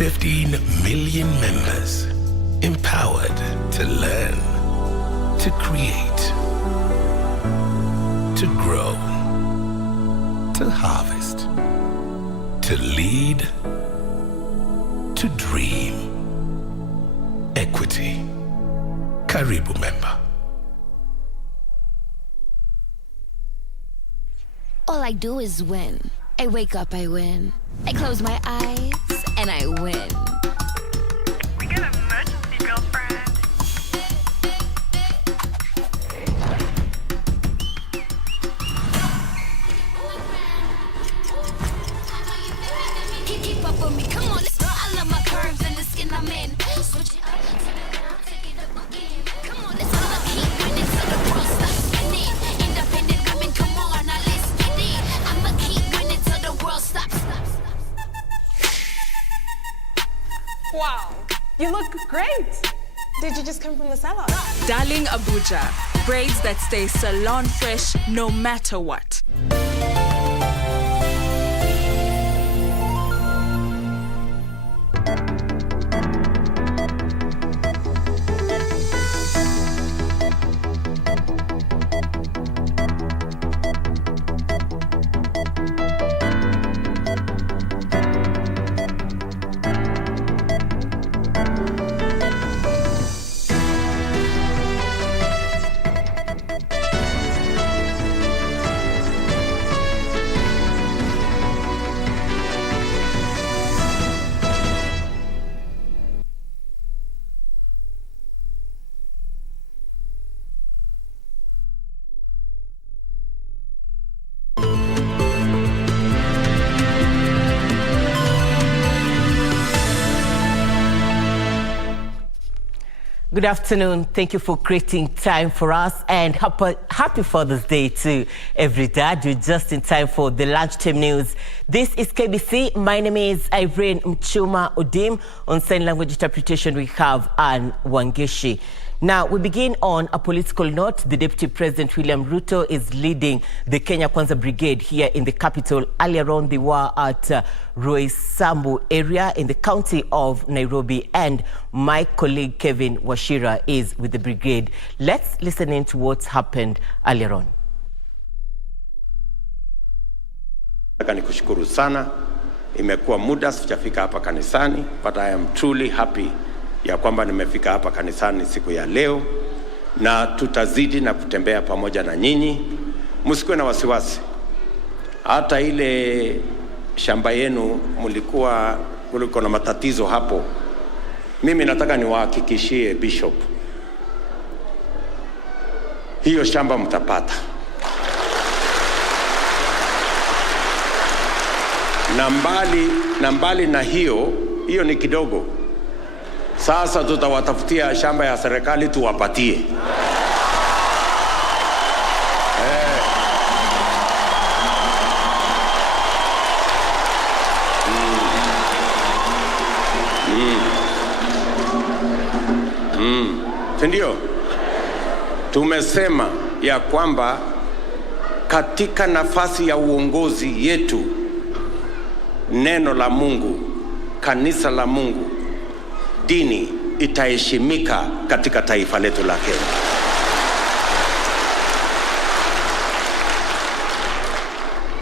15 million members, empowered to learn, to create, to grow, to harvest, to lead, to dream. Equity. Karibu member. All I do is win. I wake up, I win. I close my eyes, and I win. We got an emergency, girlfriend. Keep up with me, come on, let's go. I love my curves and the skin I'm in. Switch it up, take it up again. Come on, let's go. Keep winning till the world stops spinning. Independent women, come on, now let's get it. I'ma keep winning till the world stops. Wow, you look great. Did you just come from the salon? Darling Abuja, braids that stay salon fresh no matter what. Good afternoon. Thank you for creating time for us, and happy Father's Day to every dad. You're just in time for the Lunchtime News. This is KBC. My name is Irene Mchuma Odim. On sign language interpretation, we have Anne Wangeshi. Now, we begin on a political note. The Deputy President, William Ruto, is leading the Kenya Kwanza Brigade here in the capital. Earlier on, they were at Roysambu area in the county of Nairobi, and my colleague Kevin Washira is with the brigade. Let's listen in to what's happened earlier on. Nataka nikushukuru sana. Imekuwa muda sijafika hapa kanisani, but I am truly happy ya kwamba nimefika hapa kanisani siku ya leo, na tutazidi na kutembea pamoja na nyinyi. Msikuwe na wasiwasi. Hata ile shamba yenu mlikuwa na matatizo hapo, mimi nataka niwahakikishie Bishop, hiyo shamba mtapata. Na mbali na hiyo ni kidogo. Sasa tutawatafutia shamba ya serikali tuwapatie. Ndio tumesema ya kwamba katika nafasi ya uongozi yetu, neno la Mungu, kanisa la Mungu, dini itaheshimika katika taifa letu la Kenya.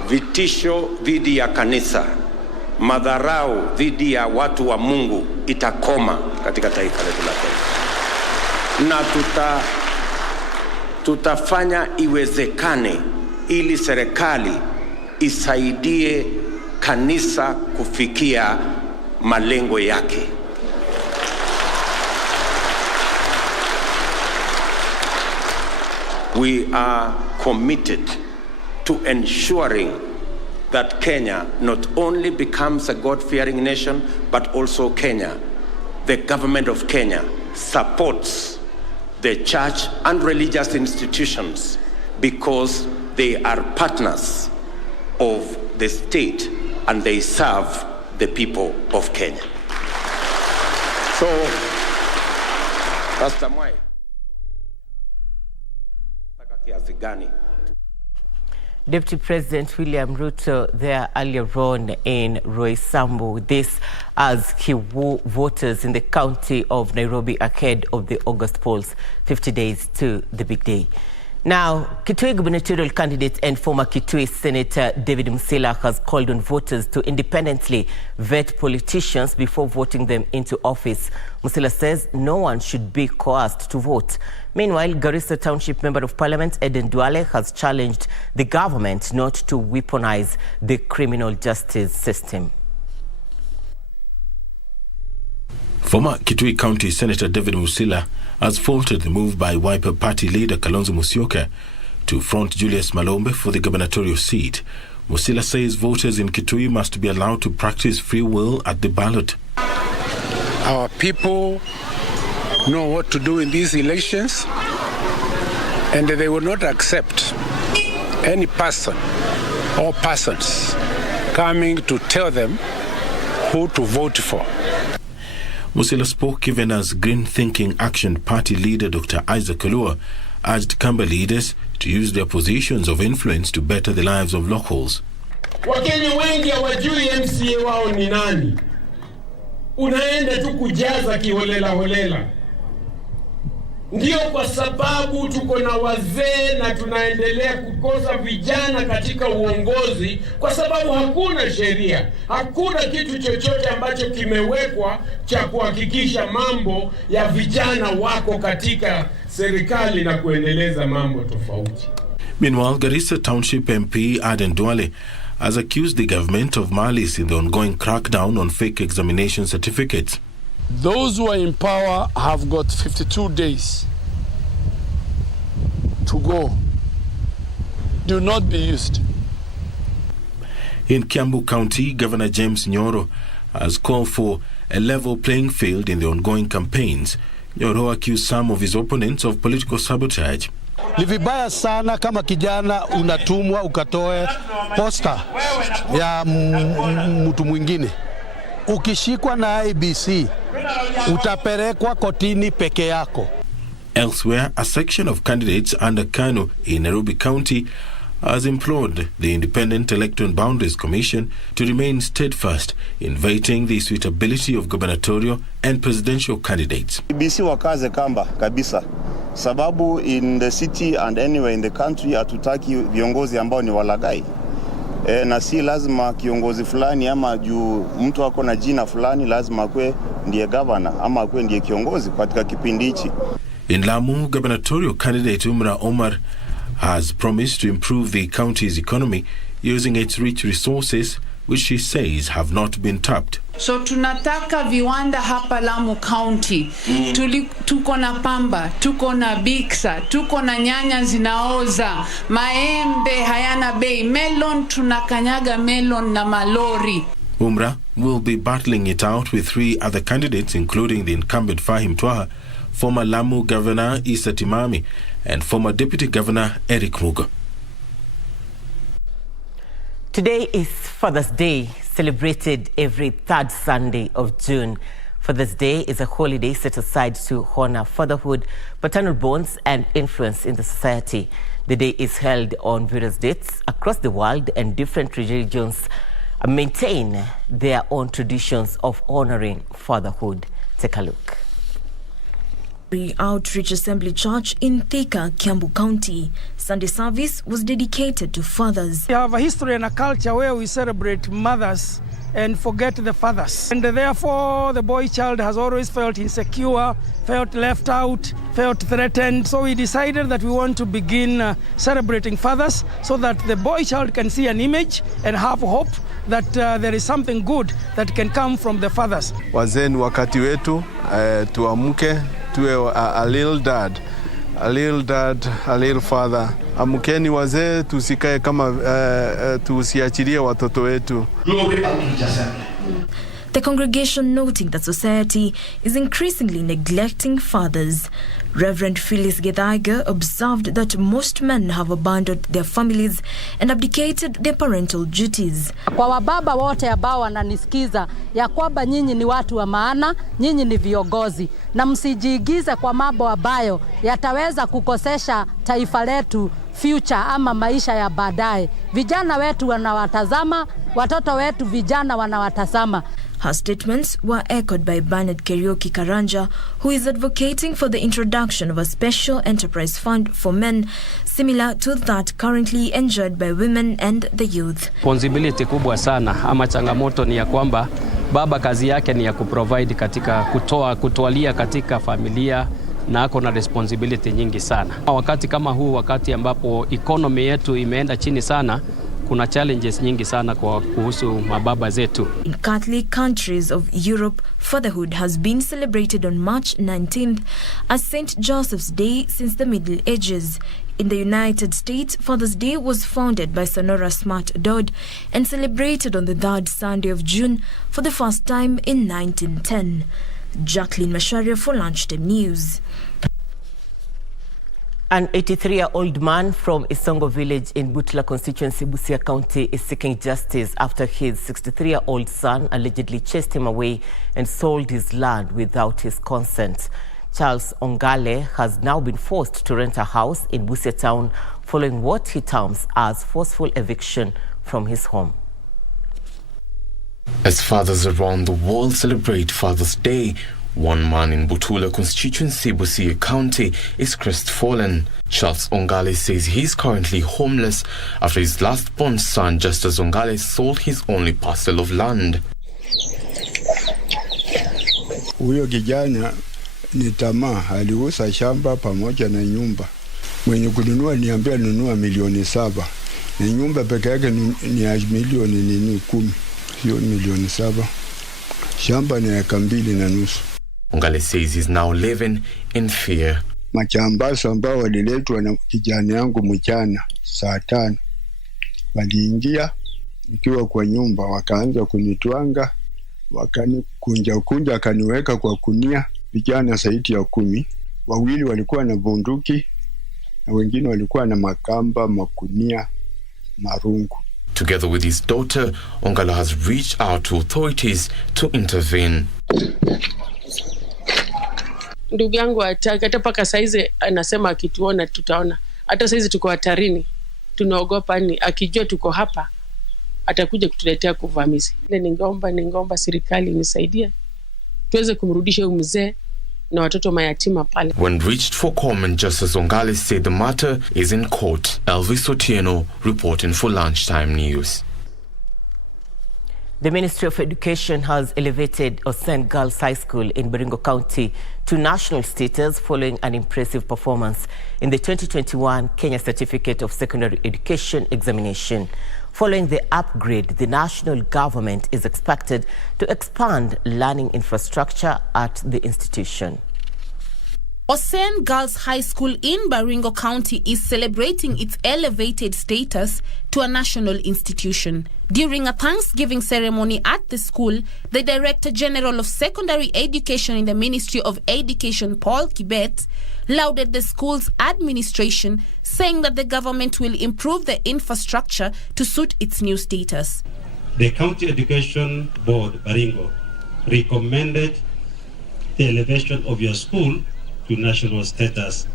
Vitisho dhidi ya kanisa, madharau dhidi ya watu wa Mungu itakoma katika taifa letu la Kenya. Na tutafanya iwezekane ili serikali isaidie kanisa kufikia malengo yake. We are committed to ensuring that Kenya not only becomes a God-fearing nation, but also Kenya, the government of Kenya, supports the church and religious institutions because they are partners of the state and they serve the people of Kenya. So, Pastor Mwai, Deputy President William Ruto there earlier on in Roysambu. This as he woo voters in the county of Nairobi ahead of the August polls, 50 days to the big day. Now, Kitui gubernatorial candidate and former Kitui Senator David Musila has called on voters to independently vet politicians before voting them into office. Musila says no one should be coerced to vote. Meanwhile, Garissa Township Member of Parliament Eden Duale has challenged the government not to weaponize the criminal justice system. Former Kitui County Senator David Musila has faulted the move by Wiper Party leader Kalonzo Musyoka to front Julius Malombe for the gubernatorial seat. Musila says voters in Kitui must be allowed to practice free will at the ballot. Our people know what to do in these elections, and they will not accept any person or persons coming to tell them who to vote for. Musila spoke even as Green Thinking Action Party leader Dr. Isaac Kalua urged Kamba leaders to use their positions of influence to better the lives of locals. Wakenya wengi hawajui MCA wao ni nani. Unaenda tu kujaza kiholela holela. Ndio kwa sababu tuko na wazee na tunaendelea kukosa vijana katika uongozi kwa sababu hakuna sheria, hakuna kitu chochote ambacho kimewekwa cha kuhakikisha mambo ya vijana wako katika serikali na kuendeleza mambo tofauti. Meanwhile, Garissa Township MP Aden Duale has accused the government of malice in the ongoing crackdown on fake examination certificates. Those who are in power have got 52 days to go. Do not be used. In Kiambu County, Governor James Nyoro has called for a level playing field in the ongoing campaigns. Nyoro accused some of his opponents of political sabotage. Ni vibaya sana kama kijana unatumwa ukatoe posta ya mtu mwingine. Ukishikwa na IBC utapelekwa kotini peke yako. Elsewhere, a section of candidates under KANU in Nairobi County has implored the Independent Electoral Boundaries Commission to remain steadfast in vetting the suitability of gubernatorial and presidential candidates. KBC wakaze kamba kabisa, sababu in the city and anywhere in the country hatutaki viongozi ambao ni walagai. Na si lazima kiongozi fulani ama juu mtu wako na jina fulani lazima akwe ndiye governor ama akwe ndiye kiongozi katika kipindi hichi. In Lamu, gubernatorial candidate Umra Omar has promised to improve the county's economy using its rich resources, which she says have not been tapped. So tunataka viwanda hapa Lamu County. Tuko na pamba, tuko na biksa, tuko na nyanya zinaoza, maembe hayana bei, melon tunakanyaga melon na malori. Umra will be battling it out with 3 other candidates, including the incumbent Fahim Twaha, former Lamu Governor Issa Timami, and former Deputy Governor Eric Mugo. Today is Father's Day, celebrated every 3rd Sunday of June. Father's Day is a holiday set aside to honor fatherhood, paternal bonds, and influence in the society. The day is held on various dates across the world, and different religions maintain their own traditions of honoring fatherhood. Take a look. The Outreach Assembly Church in Thika, Kiambu County. Sunday service was dedicated to fathers. We have a history and a culture where we celebrate mothers and forget the fathers. And therefore, the boy child has always felt insecure, felt left out, felt threatened. So we decided that we want to begin celebrating fathers so that the boy child can see an image and have hope that there is something good that can come from the fathers. Wazee ni wakati wetu, tuamke, tuwe a little dad, a little father. Amkeni wazee, tusikae kama tusiachilie watoto wetu. the congregation noting that society is increasingly neglecting fathers. Reverend Phyllis Githaiga observed that most men have abandoned their families and abdicated their parental duties. Kwa wababa wote ambao wananisikiza ya kwamba nyinyi ni watu wa maana, nyinyi ni viongozi, na msijiigize kwa mambo ambayo yataweza kukosesha taifa letu future ama maisha ya baadaye. Vijana wetu wanawatazama, watoto wetu vijana wanawatazama. Her statements were echoed by Bernard Karaoke Karanja, who is advocating for the introduction of a special enterprise fund for men, similar to that currently enjoyed by women and the youth. Responsibility kubwa sana ama changamoto ni ya kwamba baba kazi yake ni ya kuprovide katika kutoalia katika familia, na ako na responsibility nyingi sana. Wakati kama huu, wakati ambapo economy yetu imeenda chini sana, kuna challenges nyingi sana kwa kuhusu mababa zetu. In Catholic countries of Europe, fatherhood has been celebrated on March 19th as St. Joseph's Day since the Middle Ages. In the United States, Father's Day was founded by Sonora Smart Dodd and celebrated on the third Sunday of June for the first time in 1910. Jacqueline Masharia for Lunchtime News. An 83-year-old man from Isongo village in Butula constituency, Busia County, is seeking justice after his 63-year-old son allegedly chased him away and sold his land without his consent. Charles Ongale has now been forced to rent a house in Busia town following what he terms as forceful eviction from his home. As fathers around the world celebrate Father's Day, one man in Butula constituency, Busia County, is crestfallen. Charles Ongale says he's currently homeless after his last-born son, Justus Ongale, sold his only parcel of land. Huyo kijana ni tamaa, aliuza shamba pamoja na nyumba. Mwenye kununua niambia nunua milioni 7. Na nyumba peke yake ni ya milioni 10. Hiyo milioni 7. Shamba ni eka 2.5. Ongale says he's now living in fear. Machambazi ambao waliletwa na kijana yangu mchana saa 5. Waliingia nikiwa kwa nyumba, wakaanza kunitwanga, wakanikunja akaniweka kwa kunia. Vijana zaidi ya 10. Wawili walikuwa na bunduki na wengine walikuwa na makamba, makunia, marungu. Together with his daughter, Ongala has reached out to authorities to intervene. Ndugu yangu ataka hata paka saizi anasema akituona tutaona. Hata saizi tuko hatarini. Tunaogopa ni akijua tuko hapa atakuja kutuletea kuvamizi. Ile ningeomba serikali nisaidie tuweze kumrudisha huyu mzee na watoto mayatima pale. When reached for comment, Justice Ongale said the matter is in court. Elvis Otieno reporting for Lunchtime News. The Ministry of Education has elevated Osen Girls High School in Baringo County to national status following an impressive performance in the 2021 Kenya Certificate of Secondary Education examination. Following the upgrade, the national government is expected to expand learning infrastructure at the institution. Osen Girls High School in Baringo County is celebrating its elevated status to a national institution. During a Thanksgiving ceremony at the school, the Director General of Secondary Education in the Ministry of Education, Paul Kibet, lauded the school's administration, saying that the government will improve the infrastructure to suit its new status. The County Education Board, Baringo, recommended the elevation of your school to national status.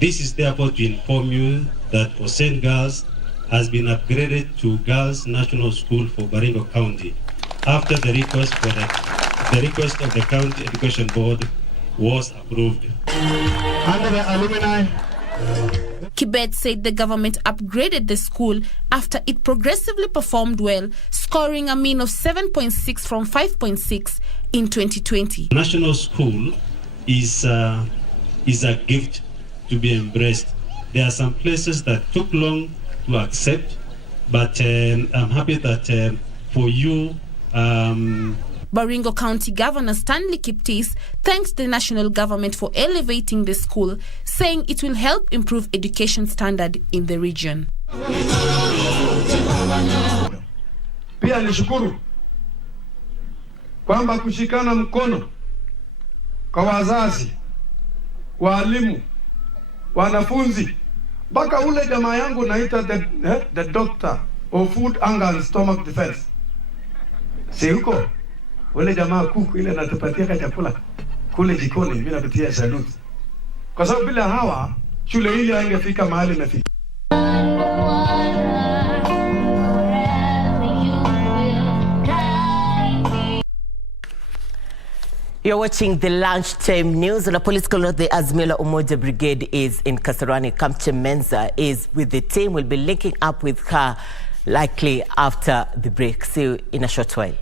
This is therefore to inform you that Osen Girls has been upgraded to Girls National School for Baringo County after the request of the County Education Board was approved. Under the alumni, Kibet said the government upgraded the school after it progressively performed well, scoring a mean of 7.6 from 5.6 in 2020. National school is a gift to be embraced. There are some places that took long to accept, but I'm happy that for you... Baringo County Governor Stanley Kiptis thanked the national government for elevating the school, saying it will help improve education standard in the region. pia nishukuru kwamba kushikana mkono kwa wazazi, walimu, wanafunzi, mpaka ule jamaa yangu naita the doctor of food, hunger and stomach defense. Si huko ule jamaa kuku ile anatupatia chakula kule jikoni, mimi napitia salute. Kwa sababu bila hawa shule ile haingefika mahali imefika. You're watching the Lunchtime News. And a police colonel of the Azimio Umoja Brigade is in Kasarani. Kamche Menza is with the team. We'll be linking up with her likely after the break. See you in a short while.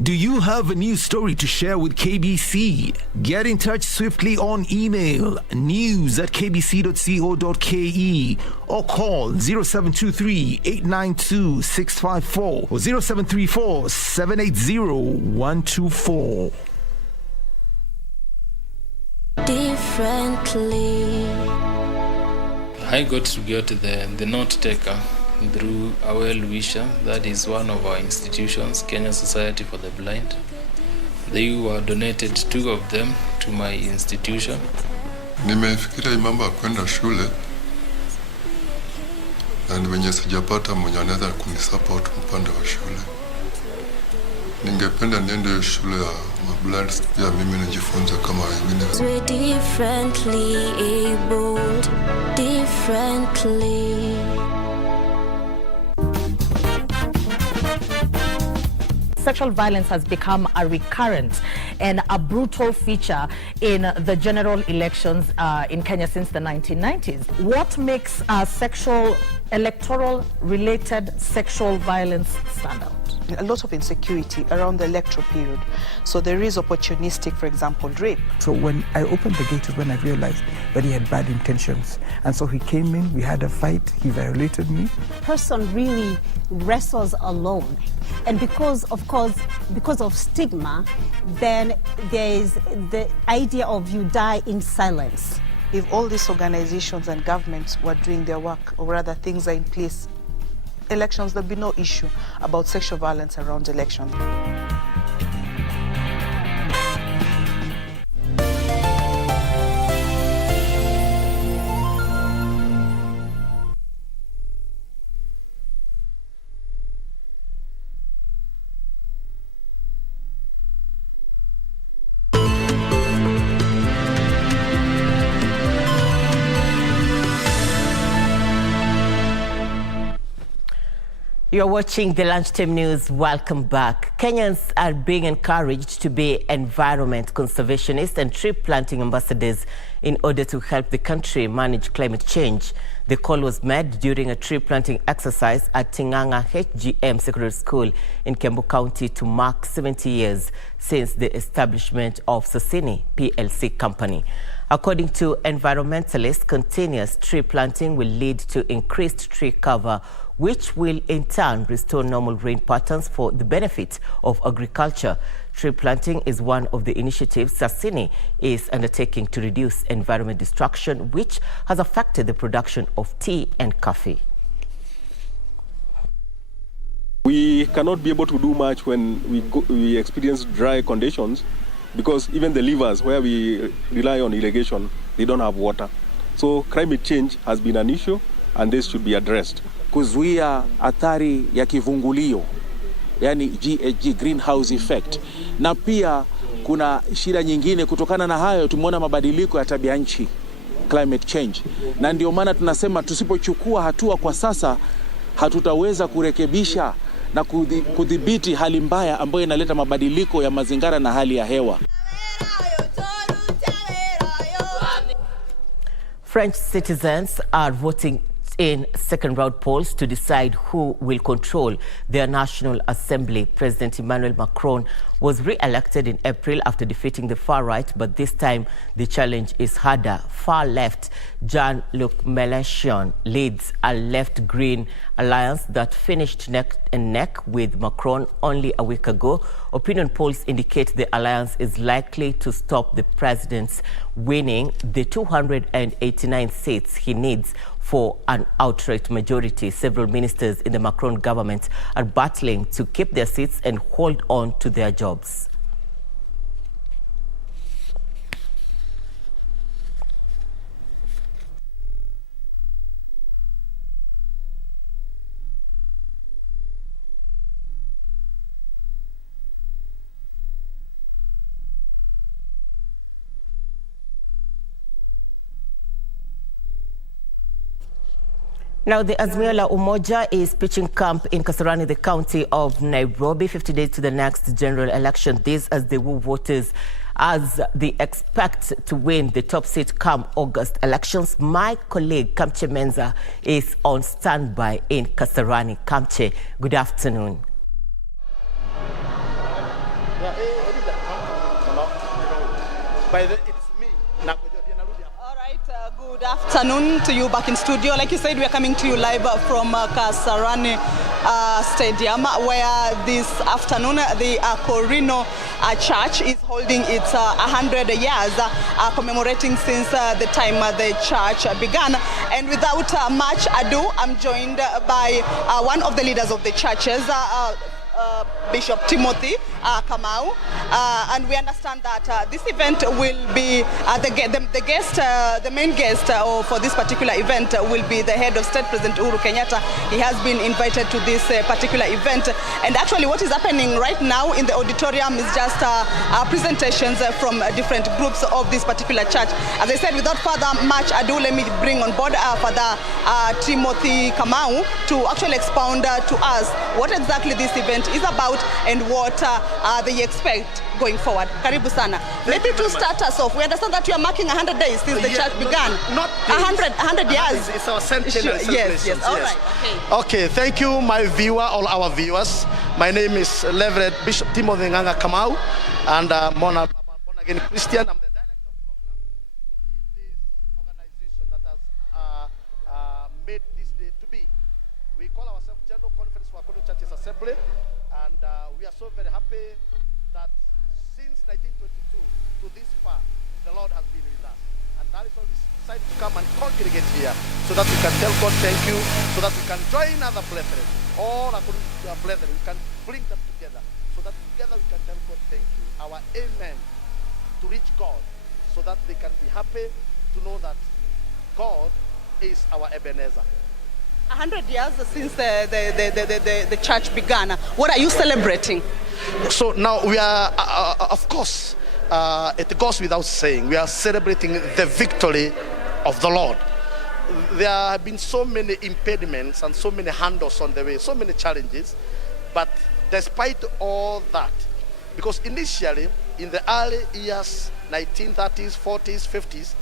Do you have a news story to share with KBC? Get in touch swiftly on email news@kbc.co.ke or call 0723-892-654 or 0734-780-124. Differently. I got to get the note taker through a well-wisher. That is one of our institutions, Kenya Society for the Blind. They were donated 2 of them to my institution. Nimefikiria mambo ya kwenda shule na wenye sijapata mwenye anaweza kunisupport upande wa shule. Ningependa niende shule ya blind pia mimi nijifunze kama wengine. We're differently abled, differently. Sexual violence has become a recurrent and a brutal feature in the general elections in Kenya since the 1990s. What makes electoral-related sexual violence stand out? A lot of insecurity around the electoral period. So there is opportunistic, for example, rape. So when I opened the gate is when I realized that he had bad intentions. And so he came in, we had a fight, he violated me. Person really wrestles alone. And because of stigma, then there is the idea of you die in silence. If all these organizations and governments were doing their work, or rather things are in place, elections, there'll be no issue about sexual violence around elections. You're watching the Lunchtime News. Welcome back. Kenyans are being encouraged to be environment conservationists and tree planting ambassadors in order to help the country manage climate change. The call was made during a tree planting exercise at Tinganga HGM Secondary School in Kiambu County to mark 70 years since the establishment of Sasini PLC company. According to environmentalists, continuous tree planting will lead to increased tree cover, which will in turn restore normal rain patterns for the benefit of agriculture. Tree planting is one of the initiatives Sasini is undertaking to reduce environment destruction, which has affected the production of tea and coffee. We cannot be able to do much when we experience dry conditions, because even the rivers where we rely on irrigation, they don't have water. So climate change has been an issue, and this should be addressed. Kuzuia athari ya kivungulio, yani GHG, greenhouse effect. Na pia kuna shida nyingine kutokana na hayo, tumeona mabadiliko ya tabia nchi, climate change. Na ndio maana tunasema tusipochukua hatua kwa sasa, hatutaweza kurekebisha na kudhibiti hali mbaya ambayo inaleta mabadiliko ya mazingira na hali ya hewa. French citizens are voting in second-round polls to decide who will control their National Assembly. President Emmanuel Macron was re-elected in April after defeating the far-right, but this time the challenge is harder. Far-left Jean-Luc Mélenchon leads a left-green alliance that finished neck and neck with Macron only a week ago. Opinion polls indicate the alliance is likely to stop the president's winning the 289 seats he needs for an outright majority. Several ministers in the Macron government are battling to keep their seats and hold on to their jobs. Now, the Azimio la Umoja is pitching camp in Kasarani, the county of Nairobi, 50 days to the next general election. This as they woo voters as they expect to win the top seat come August elections. My colleague Kamche Menza is on standby in Kasarani. Kamche, good afternoon. Good afternoon to you back in studio. Like you said, we are coming to you live from Kasarani Stadium, where this afternoon the Corino Church is holding its 100 years commemorating since the time the church began. And without much ado, I'm joined by one of the leaders of the churches, Bishop Timothy Kamau, and we understand that this event will be the main guest for this particular event will be the head of state, President Uhuru Kenyatta. He has been invited to this particular event, and actually what is happening right now in the auditorium is just presentations from different groups of this particular church. As I said, without further much ado, let me bring on board Father Timothy Kamau to actually expound to us what exactly this event is about and what they expect going forward. Karibu sana. Maybe to start us off, we understand that you are marking 100 days since the church began. Not 100 years. It's our Centennial Yes. All right. Okay, thank you, my viewer, all our viewers. My name is Reverend Bishop Timothy Kamau, and born again Christian. I'm the director of program in this organization that has made this day to be. We call ourselves General Conference for Akono Churches Assembly. And we are so very happy that since 1922 to this far, the Lord has been with us. And that is why we decided to come and congregate here, so that we can tell God thank you, so that we can join other brethren, all according to our brethren. We can bring them together, so that together we can tell God thank you. Our amen to reach God, so that they can be happy to know that God is our Ebenezer. 100 years since the church began. What are you celebrating? So now we are, of course, it goes without saying, we are celebrating the victory of the Lord. There have been so many impediments and so many handles on the way, so many challenges, but despite all that, because initially in the early years, 1930s, 40s, 50s,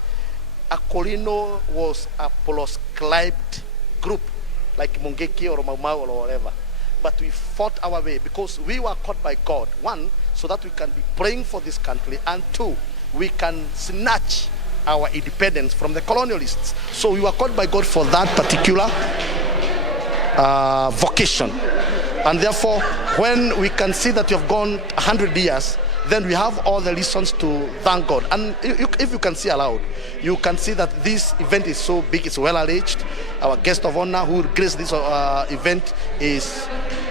Akolino was a proscribed group, like Mungeki or Maumau or whatever. But we fought our way because we were called by God. One, so that we can be praying for this country, and two, we can snatch our independence from the colonialists. So we were called by God for that particular vocation. And therefore, when we can see that you have gone 100 years, then we have all the reasons to thank God. And if you can see aloud, you can see that this event is so big, it's well arranged. Our guest of honor who graced this event is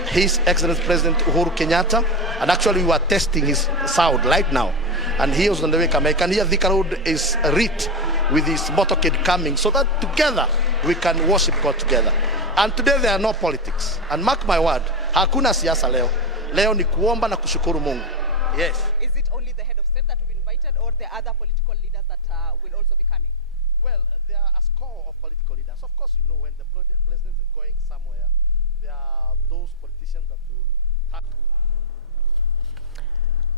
His Excellency President Uhuru Kenyatta. And actually we were testing his sound right now. And he was on the way coming. I can hear the crowd is lit with his motorcade coming, so that together we can worship God together. And today there are no politics. And mark my word, hakuna siasa leo. Leo ni kuomba na kushukuru Mungu. Yes. Is it only the head of state that will be invited, or the other political leaders that will also be coming? Well, there are a score of political leaders. Of course, you know, when the president is going somewhere, there are those politicians that will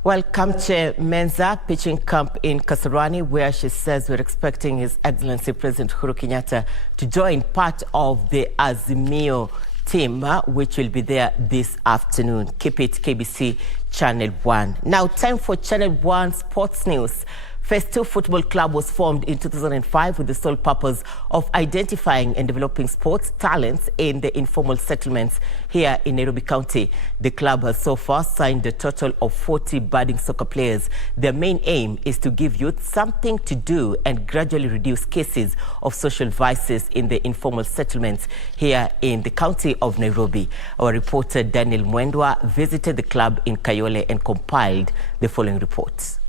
Welcome to Menza pitching camp in Kasarani, where she says we're expecting His Excellency President Uhuru Kenyatta to join part of the Azimio team, which will be there this afternoon. Keep it KBC Channel 1. Now, time for Channel 1 Sports News. Phase 2 Football Club was formed in 2005 with the sole purpose of identifying and developing sports talents in the informal settlements here in Nairobi County. The club has so far signed a total of 40 budding soccer players. Their main aim is to give youth something to do and gradually reduce cases of social vices in the informal settlements here in the county of Nairobi. Our reporter Daniel Mwendwa visited the club in Kayole and compiled the following reports.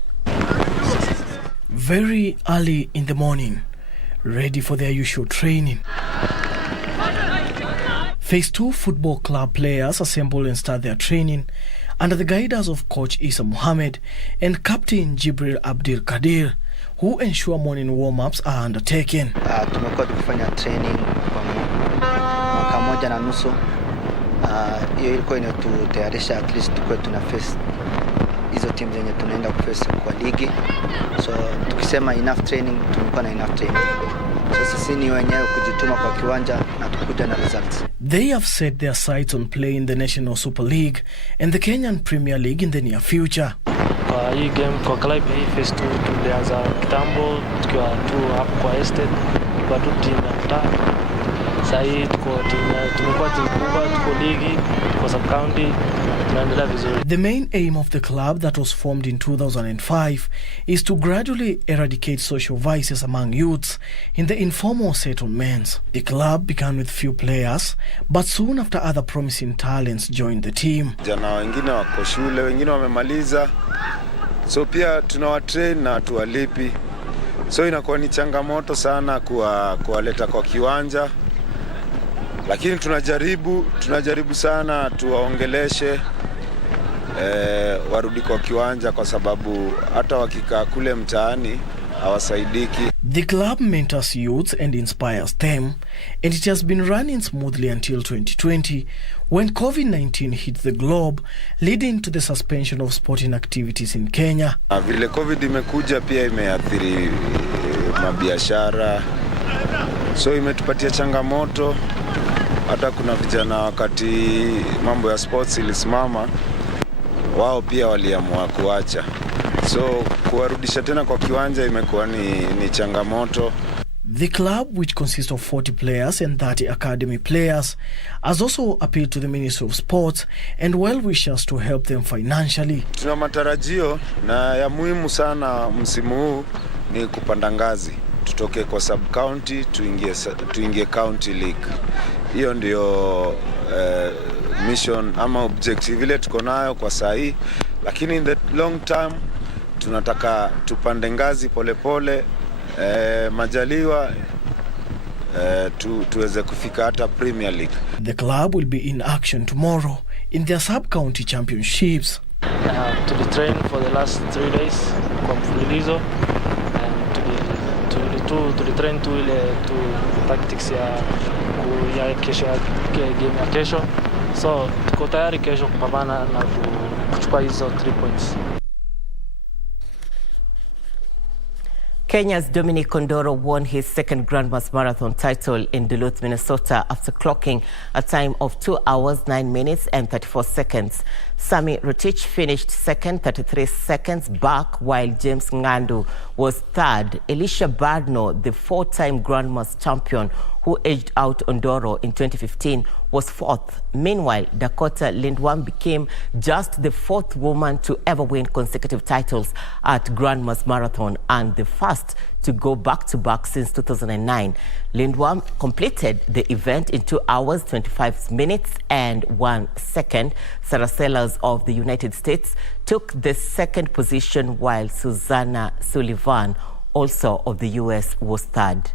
Very early in the morning, ready for their usual training. Phase 2 Football Club players assemble and start their training under the guidance of Coach Isa Mohammed and Captain Jibril Abdul Kadir, who ensure morning warm-ups are undertaken. Tumekuwa tukifanya training kwa mwaka moja na nusu. Hiyo ilikuwa inatutayarisha at least tukue tuna face hizo teams zenye tunaenda kuface kwa ligi. So tukisema enough training, tumekuwa na enough training. So sisi ni wenyewe kujituma kwa kiwanja na tukuja na results. They have set their sights on playing the National Super League and the Kenyan Premier League in the near future. Kwa hii game kwa club hii phase 2 tulianza kitambo tukiwa tu hapo kwa estate kwa tu team ya mtaa. Sasa hii tumekuwa timu kubwa, tuko ligi, tuko sub county, tunaendelea vizuri. The main aim of the club that was formed in 2005 is to gradually eradicate social vices among youths in the informal settlements. The club began with few players, but soon after other promising talents joined the team. Jana wengine wako shule, wengine wamemaliza. So pia tunawatrain na tuwalipi. So inakuwa ni changamoto sana kuwaleta kwa kiwanja. Lakini tunajaribu sana tuwaongeleshe warudi kwa kiwanja kwa sababu hata wakikaa kule mtaani hawasaidiki. The club mentors youths and inspires them, and it has been running smoothly until 2020 when COVID-19 hit the globe, leading to the suspension of sporting activities in Kenya. Vile COVID imekuja pia imeathiri mabiashara, so imetupatia changamoto. Hata kuna vijana wakati mambo ya sports ilisimama, wao pia waliamua kuacha. So kuwarudisha tena kwa kiwanja imekuwa ni changamoto. The club, which consists of 40 players and 30 academy players, has also appealed to the Ministry of Sports and well-wishers to help them financially. Tuna matarajio na ya muhimu sana msimu huu ni kupanda ngazi. Tutoke kwa sub-county, tuingie county league. Hiyo ndio mission ama objective ile tuko nayo kwa sahi. Lakini in the long term, tunataka tupande ngazi polepole, majaliwa, tuweze kufika hata Premier League. The club will be in action tomorrow in their sub-county championships. To be trained for the last 3 days kwa mfululizo. Tulitrain tu ile tactics ya kesho, game ya kesho. So tuko tayari kesho kupambana na kuchukua hizo 3 points. Kenya's Dominic Kondoro won his second Grandma's Marathon title in Duluth, Minnesota after clocking a time of 2 hours, 9 minutes and 34 seconds. Sami Rotich finished second, 33 seconds back, while James Ngandu was third. Elisha Badno, the 4-time Grandma's champion who edged out Ondoro in 2015, was fourth. Meanwhile, Dakota Lindwam became just the 4th woman to ever win consecutive titles at Grandma's Marathon and the first to go back-to-back since 2009. Lindwam completed the event in 2 hours, 25 minutes and 1 second. Sarah Sellers of the United States took the second position, while Susanna Sullivan, also of the US, was third.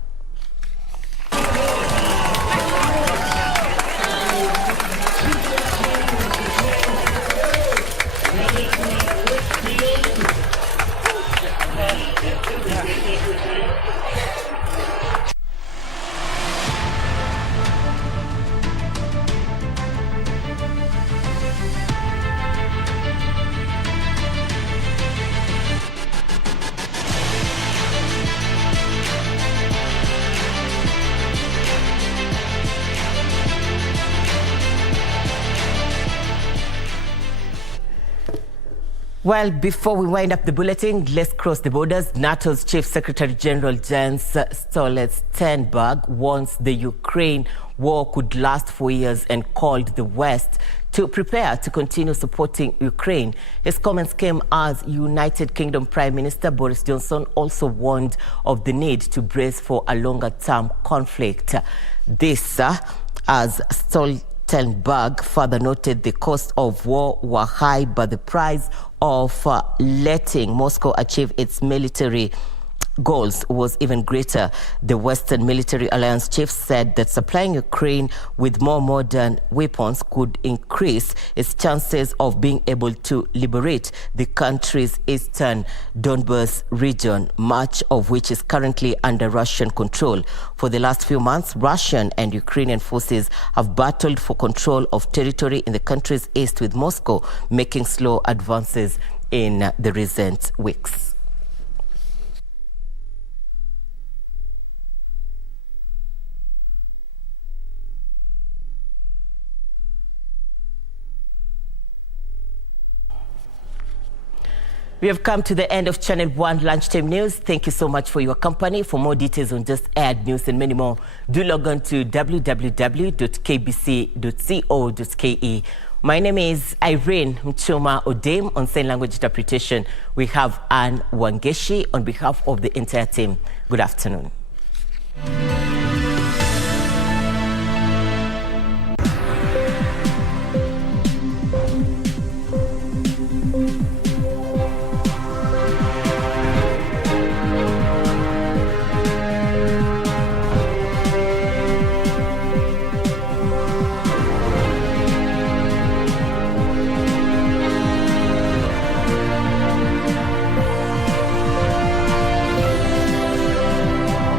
Well, before we wind up the bulletin, let's cross the borders. NATO's Chief Secretary General Jens Stoltenberg warns the Ukraine war could last 4 years and called the West to prepare to continue supporting Ukraine. His comments came as United Kingdom Prime Minister Boris Johnson also warned of the need to brace for a longer-term conflict. This as Stoltenberg further noted the cost of war were high, but the price of letting Moscow achieve its military goals was even greater. The Western Military Alliance chief said that supplying Ukraine with more modern weapons could increase its chances of being able to liberate the country's eastern Donbas region, much of which is currently under Russian control. For the last few months, Russian and Ukrainian forces have battled for control of territory in the country's east, with Moscow making slow advances in the recent weeks. We have come to the end of Channel 1 Lunchtime News. Thank you so much for your company. For more details on just aired news and many more, do log on to www.kbc.co.ke. My name is Irene Mchuma Odem. On sign language interpretation, we have Anne Wangeshi on behalf of the entire team. Good afternoon.